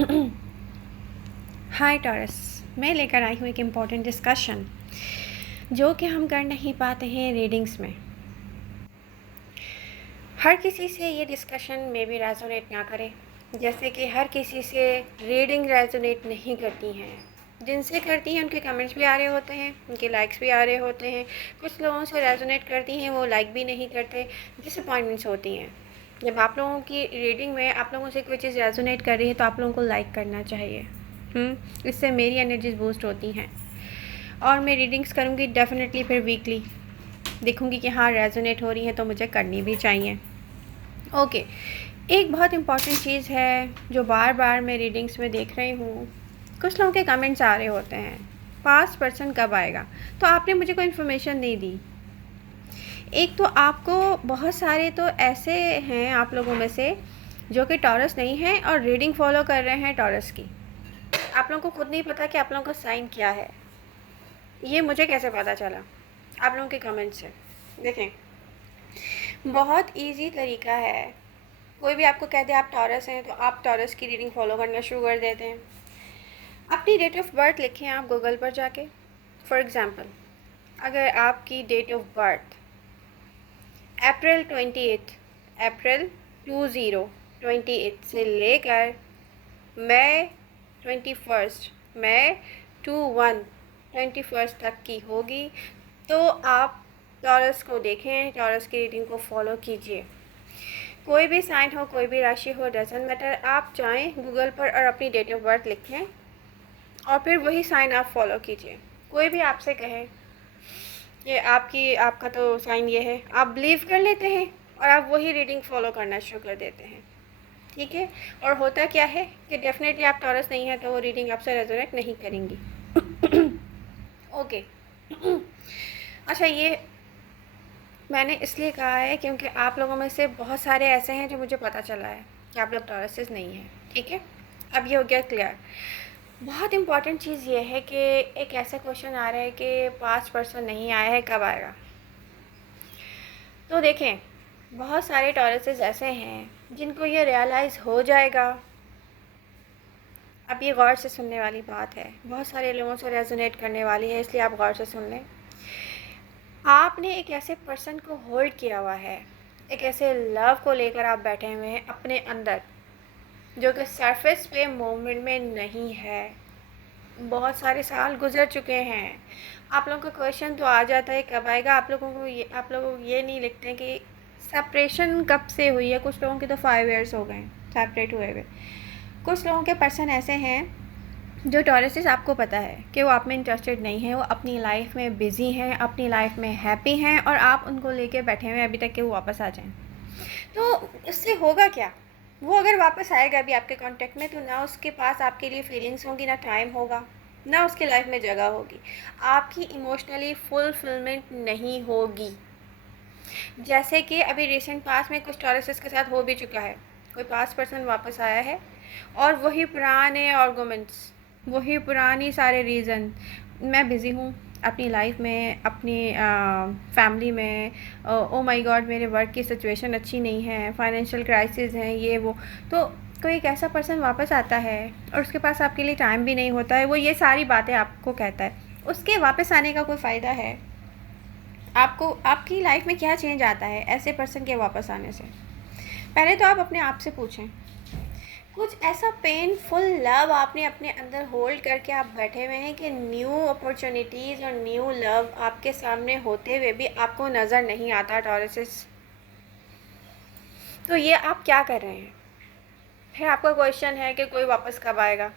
हाय taurus, मैं लेकर आई हूँ एक इम्पॉर्टेंट डिस्कशन जो कि हम कर नहीं पाते हैं रीडिंग्स में। हर किसी से ये डिस्कशन में भी रेजोनेट ना करे, जैसे कि हर किसी से रीडिंग रेजोनेट नहीं करती हैं। जिनसे करती हैं उनके कमेंट्स भी आ रहे होते हैं, उनके लाइक्स भी आ रहे होते हैं। कुछ लोगों से रेजोनेट करती हैं, वो लाइक भी नहीं करते, डिसअपॉइंटमेंट्स होती हैं। जब आप लोगों की रीडिंग में आप लोगों से कोई चीज़ रेजोनेट कर रही है तो आप लोगों को लाइक करना चाहिए। इससे मेरी एनर्जीज बूस्ट होती हैं और मैं रीडिंग्स करूँगी डेफिनेटली। फिर वीकली देखूँगी कि हाँ रेजोनेट हो रही है तो मुझे करनी भी चाहिए। ओके, एक बहुत इम्पॉर्टेंट चीज़ है जो बार बार मैं रीडिंग्स में देख रही हूँ। कुछ लोगों के कमेंट्स आ रहे होते हैं, पास्ट पर्सन कब आएगा। तो आपने मुझे कोई इन्फॉर्मेशन नहीं दी। एक तो आपको बहुत सारे तो ऐसे हैं आप लोगों में से जो कि टॉरस नहीं हैं और रीडिंग फॉलो कर रहे हैं टॉरस की। आप लोगों को खुद नहीं पता कि आप लोगों का साइन क्या है। ये मुझे कैसे पता चला? आप लोगों के कमेंट से। देखें, बहुत इजी तरीका है। कोई भी आपको कह दे आप टॉरस हैं तो आप टॉरस की रीडिंग फॉलो करना शुरू कर देते हैं। अपनी डेट ऑफ बर्थ लिखें आप गूगल पर जाके। फॉर एग्ज़ाम्पल, अगर आपकी डेट ऑफ बर्थ अप्रैल 28 अप्रैल 2028 से लेकर मई 21 मई 21 तक की होगी तो आप टॉरस को देखें, टॉरस की रीडिंग को फॉलो कीजिए। कोई भी साइन हो, कोई भी राशि हो, डजंट मैटर। आप जाएं गूगल पर और अपनी डेट ऑफ बर्थ लिखें और फिर वही साइन आप फॉलो कीजिए। कोई भी आपसे कहे ये आपका तो साइन ये है, आप बिलीव कर लेते हैं और आप वही रीडिंग फॉलो करना शुरू कर देते हैं। ठीक है, और होता क्या है कि डेफिनेटली आप टॉरस नहीं है तो वो रीडिंग आपसे रेजोनेट नहीं करेंगी। ओके। अच्छा, ये मैंने इसलिए कहा है क्योंकि आप लोगों में से बहुत सारे ऐसे हैं जो मुझे पता चला है कि आप लोग टॉरसेस नहीं हैं। ठीक है, अब ये हो गया क्लियर। बहुत इम्पॉर्टेंट चीज़ ये है कि एक ऐसा क्वेश्चन आ रहा है कि पास्ट पर्सन नहीं आया है, कब आएगा। तो देखें, बहुत सारे टॉरसेस ऐसे हैं जिनको ये रियलाइज़ हो जाएगा। अब ये गौर से सुनने वाली बात है, बहुत सारे लोगों से रेजोनेट करने वाली है, इसलिए आप गौर से सुन लें। आपने एक ऐसे पर्सन को होल्ड किया हुआ है, एक ऐसे लव को लेकर आप बैठे हुए हैं अपने अंदर, जो कि सरफेस पे मूवमेंट में नहीं है। बहुत सारे साल गुजर चुके हैं। आप लोगों का क्वेश्चन तो आ जाता है कब आएगा। आप लोग ये नहीं लिखते कि सेपरेशन कब से हुई है। कुछ लोगों के तो 5 इयर्स हो गए सेपरेट हुए हुए। कुछ लोगों के पर्सन ऐसे हैं जो टॉरसेस, आपको पता है कि वो आप में इंटरेस्टेड नहीं है, वो अपनी लाइफ में बिज़ी हैं, अपनी लाइफ में हैप्पी हैं और आप उनको लेके बैठे हुए हैं अभी तक कि वो वापस आ जाएं। तो इससे होगा क्या? वो अगर वापस आएगा भी आपके कांटेक्ट में तो ना उसके पास आपके लिए फीलिंग्स होंगी, ना टाइम होगा, ना उसके लाइफ में जगह होगी। आपकी इमोशनली फुलफिलमेंट नहीं होगी। जैसे कि अभी रिसेंट पास में कुछ टॉरसेस के साथ हो भी चुका है। कोई पास पर्सन वापस आया है और वही पुराने आर्गुमेंट्स, वही पुरानी सारे रीज़न। मैं बिज़ी हूँ अपनी लाइफ में, अपनी फैमिली में, ओ माय गॉड मेरे वर्क की सिचुएशन अच्छी नहीं है, फाइनेंशियल क्राइसिस है, ये वो। तो कोई एक ऐसा पर्सन वापस आता है और उसके पास आपके लिए टाइम भी नहीं होता है, वो ये सारी बातें आपको कहता है। उसके वापस आने का कोई फ़ायदा है? आपको आपकी लाइफ में क्या चेंज आता है ऐसे पर्सन के वापस आने से? पहले तो आप अपने आप से पूछें, कुछ ऐसा पेनफुल लव आपने अपने अंदर होल्ड करके आप बैठे हुए हैं कि न्यू अपॉर्चुनिटीज़ और न्यू लव आपके सामने होते हुए भी आपको नज़र नहीं आता टॉरसेस? तो ये आप क्या कर रहे हैं? फिर आपका क्वेश्चन है कि कोई वापस कब आएगा।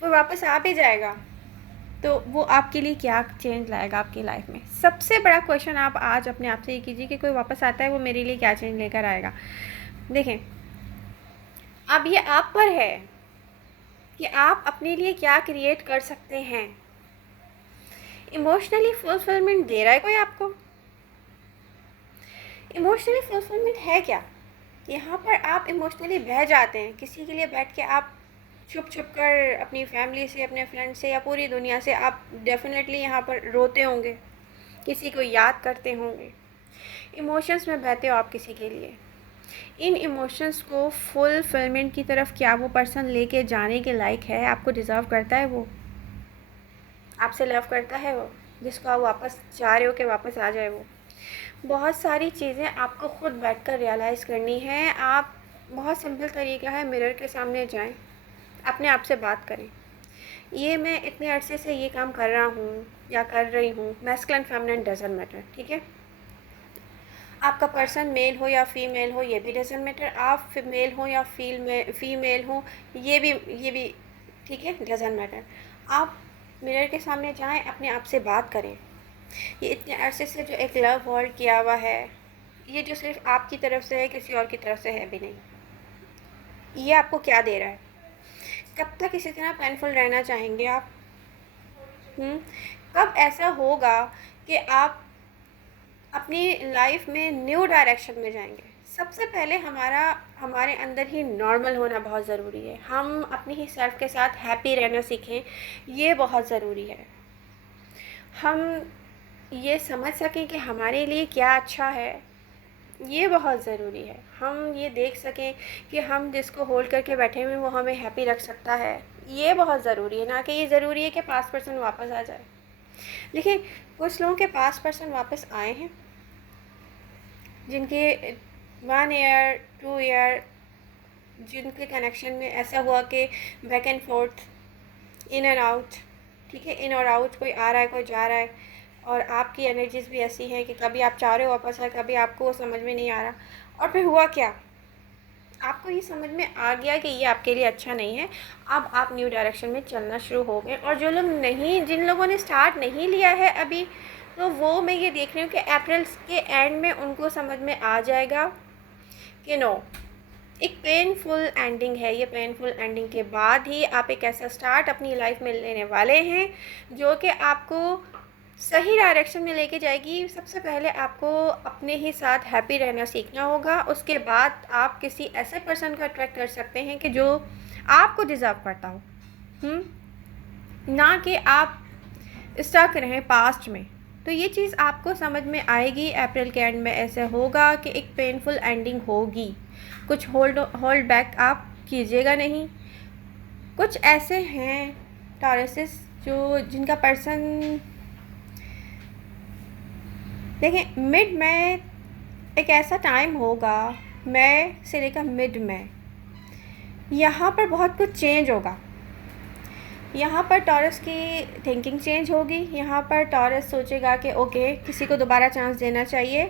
कोई वापस आ भी जाएगा तो वो आपके लिए क्या चेंज लाएगा आपकी लाइफ में? सबसे बड़ा क्वेश्चन आप आज अपने आप से ये कीजिए कि कोई वापस आता है, वो मेरे लिए क्या चेंज लेकर आएगा। देखें, अब ये आप पर है कि आप अपने लिए क्या क्रिएट कर सकते हैं। इमोशनली फुलफिलमेंट दे रहा है कोई आपको? इमोशनली फुलफिलमेंट है क्या? यहाँ पर आप इमोशनली बह जाते हैं। किसी के लिए बैठ के आप छुप छुप कर अपनी फैमिली से, अपने फ्रेंड से या पूरी दुनिया से आप डेफिनेटली यहाँ पर रोते होंगे, किसी को याद करते होंगे, इमोशंस में बहते हो आप किसी के लिए। इन इमोशंस को फुलफिलमेंट की तरफ क्या वो पर्सन लेके जाने के लायक है? आपको डिज़र्व करता है वो? आपसे लव करता है वो, जिसको आप वापस चाह रहे हो कि वापस आ जाए वो? बहुत सारी चीज़ें आपको खुद बैठकर रियलाइज़ करनी है। आप बहुत सिंपल तरीका है, मिरर के सामने जाएं, अपने आप से बात करें। ये मैं इतने अरसे से ये काम कर रहा हूँ या कर रही हूँ, मैस्कुलिन फेमिनिन डज़न्ट मैटर, ठीक है? आपका पर्सन मेल हो या फीमेल हो ये भी डज़न्ट मैटर, आप मेल हो या फीमेल हो ये भी ठीक है, डज़न्ट मैटर। आप मिरर के सामने जाएं, अपने आप से बात करें। ये इतने अरसे से जो एक लव होल्ड किया हुआ है, ये जो सिर्फ आपकी तरफ से है, किसी और की तरफ से है भी नहीं, ये आपको क्या दे रहा है? कब तक इसी तरह पेनफुल रहना चाहेंगे आप? कब ऐसा होगा कि आप अपनी लाइफ में न्यू डायरेक्शन में जाएंगे? सबसे पहले हमारे अंदर ही नॉर्मल होना बहुत ज़रूरी है। हम अपनी ही सेल्फ के साथ हैप्पी रहना सीखें, ये बहुत ज़रूरी है। हम ये समझ सकें कि हमारे लिए क्या अच्छा है, ये बहुत ज़रूरी है। हम ये देख सकें कि हम जिसको होल्ड करके बैठे हुए वो हमें हैप्पी रख सकता है, ये बहुत ज़रूरी है। ना कि ये ज़रूरी है कि पास्ट पर्सन वापस आ जाए। देखिए, कुछ लोगों के पास्ट पर्सन वापस आए हैं, जिनके 1 ईयर 2 ईयर जिनके कनेक्शन में ऐसा हुआ कि back and fourth, in and out, ठीक है, इन और आउट, कोई आ रहा है कोई जा रहा है, और आपकी एनर्जीज़ भी ऐसी हैं कि कभी आप चाह रहे हो वापस आए, कभी आपको वो समझ में नहीं आ रहा। और फिर हुआ क्या? आपको ये समझ में आ गया कि ये आपके लिए अच्छा नहीं है, अब आप न्यू डायरेक्शन में चलना शुरू हो गए। और जिन लोगों ने स्टार्ट नहीं लिया है अभी, तो वो मैं ये देख रही हूँ कि अप्रैल के एंड में उनको समझ में आ जाएगा कि नो, एक पेनफुल एंडिंग है। ये पेनफुल एंडिंग के बाद ही आप एक ऐसा स्टार्ट अपनी लाइफ में लेने वाले हैं जो कि आपको सही डायरेक्शन में लेके जाएगी। सबसे पहले आपको अपने ही साथ हैप्पी रहना सीखना होगा, उसके बाद आप किसी ऐसे पर्सन को अट्रैक्ट कर सकते हैं कि जो आपको डिज़र्व करता हो, ना कि आप स्टक रहें पास्ट में। तो ये चीज़ आपको समझ में आएगी। अप्रैल के एंड में ऐसे होगा कि एक पेनफुल एंडिंग होगी। कुछ होल्ड बैक आप कीजिएगा नहीं। कुछ ऐसे हैं टॉरसेस जिनका पर्सन, देखें, मिड में एक ऐसा टाइम होगा, मई से लेकर मिड में, यहाँ पर बहुत कुछ चेंज होगा। यहाँ पर टॉरस की थिंकिंग चेंज होगी। यहाँ पर टॉरस सोचेगा कि ओके, किसी को दोबारा चांस देना चाहिए।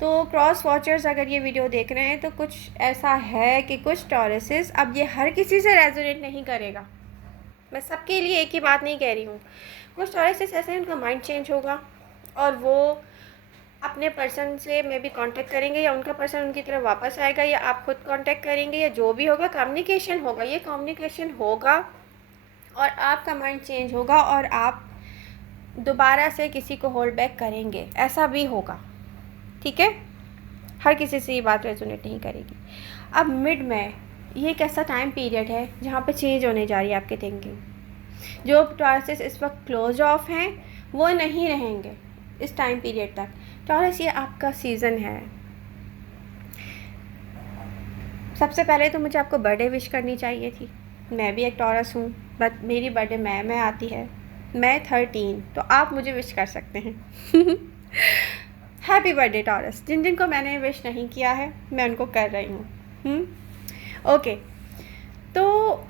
तो क्रॉस वॉचर्स अगर ये वीडियो देख रहे हैं तो कुछ ऐसा है कि कुछ टॉरसेस, अब ये हर किसी से रेजोनेट नहीं करेगा, मैं सबके लिए एक ही बात नहीं कह रही हूँ। कुछ टॉरसेस ऐसे हैं, उनका माइंड चेंज होगा और वो अपने पर्सन से मे भी कांटेक्ट करेंगे, या उनका पर्सन उनकी तरफ वापस आएगा, या आप खुद कांटेक्ट करेंगे, या जो भी होगा कम्युनिकेशन होगा। ये कम्युनिकेशन होगा और आपका माइंड चेंज होगा और आप दोबारा से किसी को होल्ड बैक करेंगे, ऐसा भी होगा, ठीक है? हर किसी से ये बात रेजोनेट नहीं करेगी। अब मिड में ये एक ऐसा टाइम पीरियड है जहाँ पे चेंज होने जा रही है आपकी थिंकिंग। जो टॉरसेस इस वक्त क्लोज ऑफ हैं वो नहीं रहेंगे इस टाइम पीरियड तक। टॉरस, ये आपका सीज़न है। सबसे पहले तो मुझे आपको बर्थडे विश करनी चाहिए थी। मैं भी एक टॉरस हूँ, बट मेरी बर्थडे मई में आती है, मई 13, तो आप मुझे विश कर सकते हैं। Happy birthday Taurus. जिन जिन को मैंने विश नहीं किया है मैं उनको कर रही हूँ। ओके, तो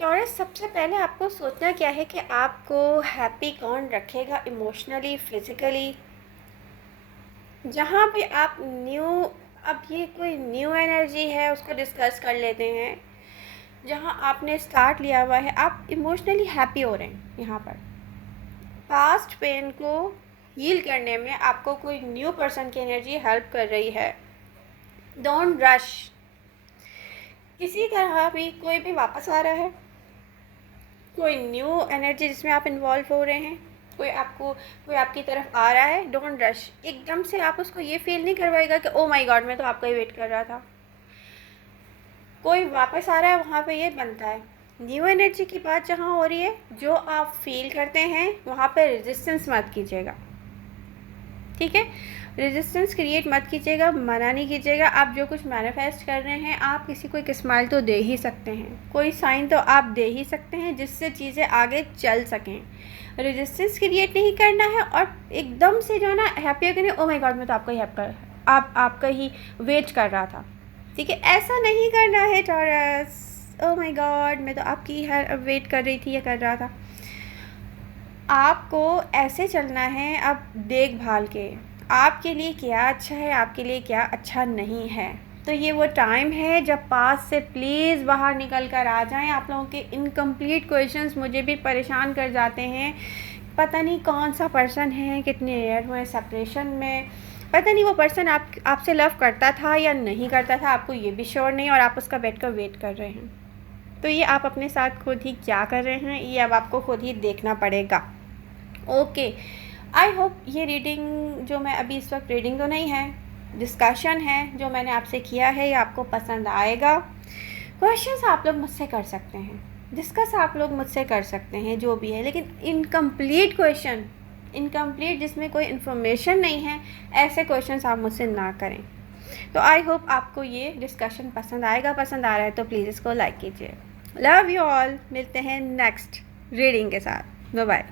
टॉरस, सबसे पहले आपको सोचना क्या है कि आपको हैप्पी कौन रखेगा इमोशनली, फिज़िकली। जहाँ पे आप अब ये कोई न्यू एनर्जी है उसको डिस्कस कर लेते हैं। जहाँ आपने स्टार्ट लिया हुआ है, आप इमोशनली हैप्पी हो रहे हैं। यहाँ पर पास्ट पेन को हील करने में आपको कोई न्यू पर्सन की एनर्जी हेल्प कर रही है। Don't rush. किसी तरह भी कोई भी वापस आ रहा है, कोई न्यू एनर्जी जिसमें आप इन्वॉल्व हो रहे हैं, कोई आपकी तरफ आ रहा है, डोंट रश। एकदम से आप उसको ये फील नहीं करवाएगा कि ओ माय गॉड, मैं तो आपका ही वेट कर रहा था। कोई वापस आ रहा है, वहाँ पे ये बनता है। न्यू एनर्जी की बात जहाँ हो रही है, जो आप फील करते हैं वहाँ पे रेजिस्टेंस मत कीजिएगा। ठीक है। रेजिस्टेंस क्रिएट मत कीजिएगा, मना नहीं कीजिएगा। आप जो कुछ मैनिफेस्ट कर रहे हैं, आप किसी को एक स्माइल तो दे ही सकते हैं, कोई साइन तो आप दे ही सकते हैं जिससे चीज़ें आगे चल सकें। रेजिस्टेंस क्रिएट नहीं करना है और एकदम से जो है ना हैप्पी हो गए, ओ माय गॉड मैं तो आपका ही आपका ही वेट कर रहा था, ठीक है, ऐसा नहीं करना है टॉरस। ओ माय गॉड मैं तो आपकी वेट कर रही थी या कर रहा था। आपको ऐसे चलना है, अब देखभाल के, आपके लिए क्या अच्छा है, आपके लिए क्या अच्छा नहीं है। तो ये वो टाइम है जब पास से प्लीज़ बाहर निकल कर आ जाएं। आप लोगों के इनकम्प्लीट क्वेश्चंस मुझे भी परेशान कर जाते हैं। पता नहीं कौन सा पर्सन है, कितने ईयर हुए सेपरेशन में, पता नहीं वो पर्सन आपसे लव करता था या नहीं करता था, आपको ये भी श्योर नहीं, और आप उसका बैठ कर वेट कर रहे हैं। तो ये आप अपने साथ खुद ही क्या कर रहे हैं, ये अब आपको खुद ही देखना पड़ेगा। ओके, आई होप ये रीडिंग जो मैं अभी इस वक्त, रीडिंग तो नहीं है, डिस्कशन है जो मैंने आपसे किया है, ये आपको पसंद आएगा। क्वेश्चंस आप लोग मुझसे कर सकते हैं, डिस्कस आप लोग मुझसे कर सकते हैं जो भी है, लेकिन इनकम्प्लीट क्वेश्चन, इनकम्प्लीट जिसमें कोई इन्फॉर्मेशन नहीं है, ऐसे क्वेश्चंस आप मुझसे ना करें। तो आई होप आपको ये डिस्कशन पसंद आएगा। पसंद आ रहा है तो प्लीज़ इसको लाइक कीजिए। लव यू ऑल, मिलते हैं नेक्स्ट रीडिंग के साथ। Bye bye.